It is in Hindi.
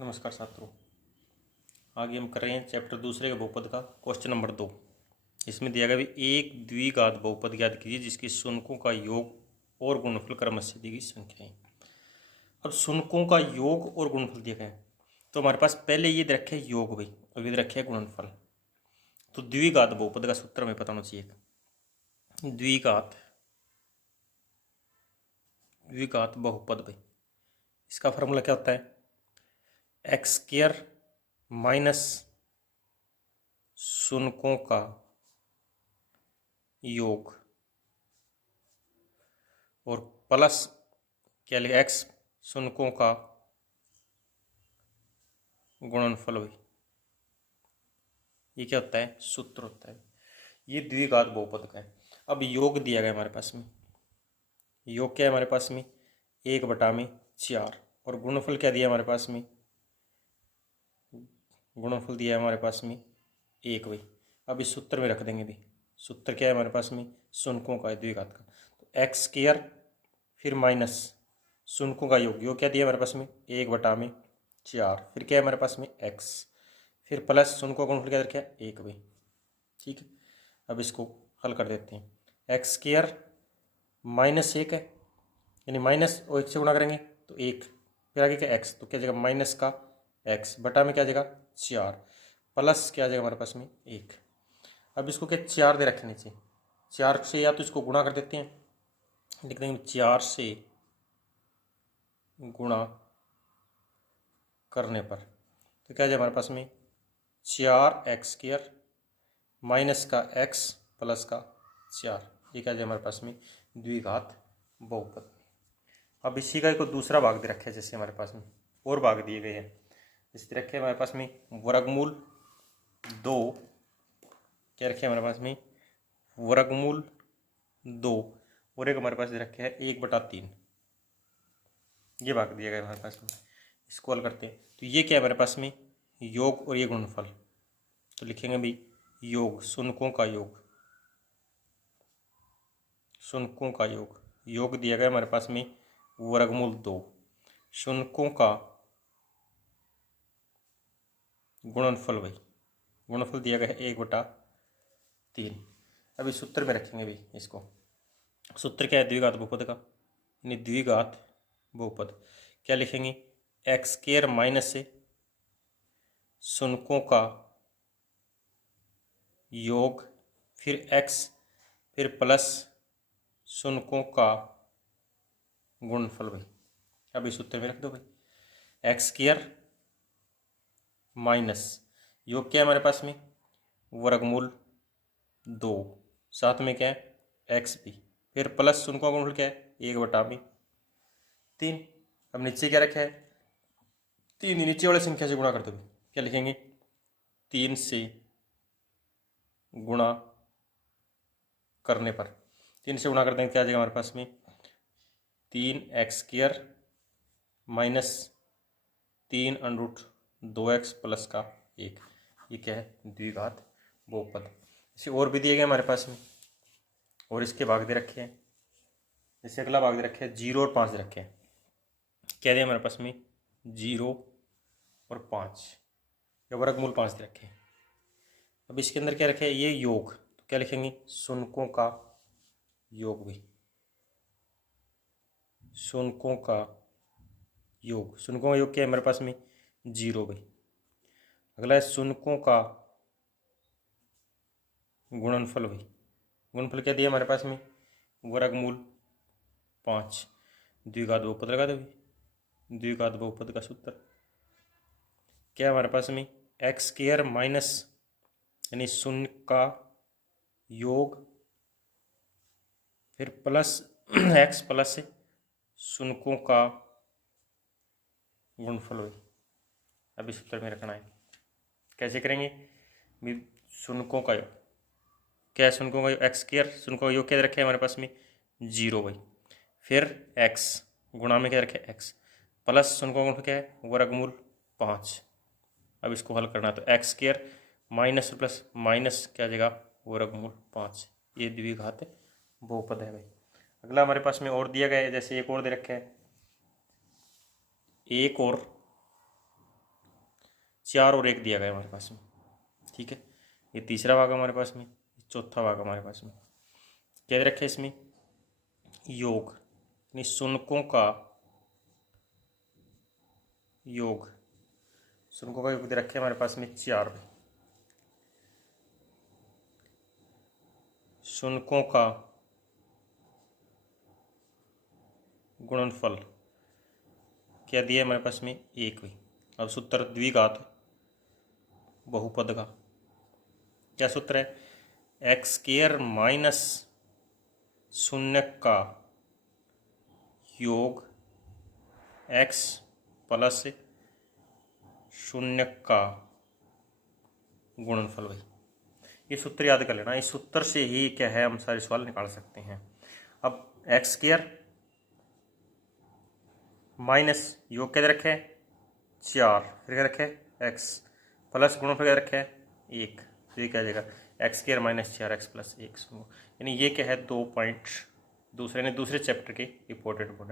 नमस्कार छात्रों, आगे हम कर रहे हैं चैप्टर दूसरे का बहुपद का क्वेश्चन नंबर 2। इसमें दिया गया भी एक द्विघात बहुपद याद कीजिए जिसकी शून्यों का योग और गुणनफल क्रमशः दी गई संख्याएं। अब शून्यों का योग और गुणनफल दिया गया है तो हमारे पास पहले ये दे रखे योग भाई और ये रखे गुणनफल। तो द्विघात बहुपद का सूत्र हमें पता होना चाहिए। द्विघात बहुपद भाई इसका फॉर्मूला क्या होता है? एक्स स्क्वायर माइनस शून्यों का योग और प्लस क्या लिखा एक्स शून्यों का गुणनफल हुई। ये क्या होता है? सूत्र होता है। ये द्विघात बहुपद का है। अब योग दिया गया हमारे पास में, योग क्या है हमारे पास में? 1/4 और गुणनफल क्या दिया हमारे पास में? गुणनफल दिया है हमारे पास में 1 भाई। अब इस सूत्र में रख देंगे भाई। सूत्र क्या है हमारे पास में? शून्यों का द्विघात का। तो एक्स स्क्वायर फिर माइनस शून्यों का योग, योग क्या दिया हमारे पास में? 1/4। फिर क्या है हमारे पास में? एक्स, फिर प्लस शून्य का गुणनफल क्या रखा? 1 भाई। ठीक है, अब इसको हल कर देते हैं। एक्स स्क्वायर माइनस 1 है, यानी माइनस और 1 से गुणा करेंगे तो 1, फिर आगे क्या? एक्स, तो क्या जाएगा? माइनस का एक्स बटा में क्या जाएगा? 4 प्लस क्या जाएगा हमारे पास में? 1। अब इसको क्या 4 दे रखे नीचे, 4 से या तो इसको गुणा कर देते हैं, लिख देंगे 4 से गुणा करने पर तो क्या जाए हमारे पास में? 4x स्क्वायर माइनस का x प्लस का 4। ये क्या जाए हमारे पास में? द्विघात बहुपद। अब इसी का एक दूसरा भाग दे रखे है, जैसे हमारे पास में और भाग दिए गए हैं। जैसे रखे हमारे पास में वर्गमूल 2, क्या रखे हमारे पास में? वर्गमूल 2 और एक हमारे पास दे रखे है 1/3। ये भाग दिया गया हमारे पास में। इसको हल करते हैं तो ये क्या है हमारे पास में? योग और ये गुणनफल। तो लिखेंगे भी योग शून्यों का योग, शून्यों का योग, योग दिया गया हमारे पास में वर्गमूल 2, शून्यों का गुणनफल भाई, गुणनफल दिया गया है 1/3। अब इस सूत्र में रखेंगे भी इसको। सूत्र क्या है द्विघात बहुपद का? यानी द्विघात बहुपद क्या लिखेंगे? एक्स स्क्वायर माइनस से शून्यों का योग फिर एक्स फिर प्लस शून्यों का गुणनफल भाई। अब इस सूत्र में रख दो भाई। एक्स स्क्वायर माइनस योग क्या है हमारे पास में? वर्गमूल 2, साथ में क्या है? एक्स भी, फिर प्लस शून्य का गुणनफल क्या है? 1/3। अब नीचे क्या रखा है? 3 नीचे वाले संख्या से गुणा कर दो। क्या लिखेंगे? 3 से गुणा करने पर, 3 से गुणा कर देंगे क्या आ जाएगा हमारे पास में? 3x square minus 3√2x plus का 1। ये क्या है? द्विघात बहुपद। इसे और भी दिए गए हमारे पास में और इसके भाग दे रखे हैं। जैसे अगला भाग दे रखे हैं 0 और 5 दे रखे हैं। क्या दिया हमारे पास में? 0 और 5 या वर्गमूल 5 दे रखे हैं। अब इसके अंदर क्या रखे हैं? ये योग, तो क्या लिखेंगे? शून्यों का योग भी, शून्यों का योग, शून्यों का योग क्या है हमारे पास में? 0 भाई। अगला है शून्यों का गुणनफल भाई, गुणनफल क्या दिया हमारे पास में? वर्गमूल 5। द्विघात बहुपद लगा दो भाई। द्विघात बहुपद का सूत्र क्या है हमारे पास में? एक्स स्क्वायर माइनस यानी शून्य का योग फिर प्लस एक्स प्लस शून्यों का गुणनफल हुई। अब इस सूत्र में रखना है। कैसे करेंगे? शून्यों का योग क्या है? शून्यों का योग एक्स स्क्वायर, शून्यों का योग क्या रखे हमारे पास में? 0 भाई, फिर एक्स गुणा में क्या रखे? एक्स प्लस शून्य का गुणनफल क्या है? वर्गमूल 5। अब इसको हल करना है तो x square minus plus minus क्या आ जाएगा? वर्गमूल 5। ये द्विघात बहुपद है भाई। अगला हमारे पास में और दिया गया है, जैसे एक और दे रखा है, एक और 4 और 1 दिया गया हमारे पास में, ठीक है। ये तीसरा भाग हमारे पास में, चौथा भाग हमारे पास में क्या दे रखा है इसमें, योग, यानी शून्यों का योग। शून्यों का योग दे रखे हमारे पास में 4, शून्यों का गुणनफल क्या दिया हमारे पास में, 1 भाई। अब सूत्र द्विघात बहुपद का क्या सूत्र है, एक्स स्क्वायर माइनस शून्य का योग एक्स प्लस शून्य का गुणनफल भाई। ये सूत्र याद कर लेना, इस सूत्र से ही क्या है हम सारे सवाल निकाल सकते हैं। अब एक्स स्क्वायर माइनस योग क्या रखे 4, फिर क्या रखे एक्स प्लस गुणनफल क्या रखे 1, तो ये क्या आ जाएगा x square minus 4x plus 1। यानी ये क्या है 2 पॉइंट दूसरे चैप्टर के इंपॉर्टेंट शो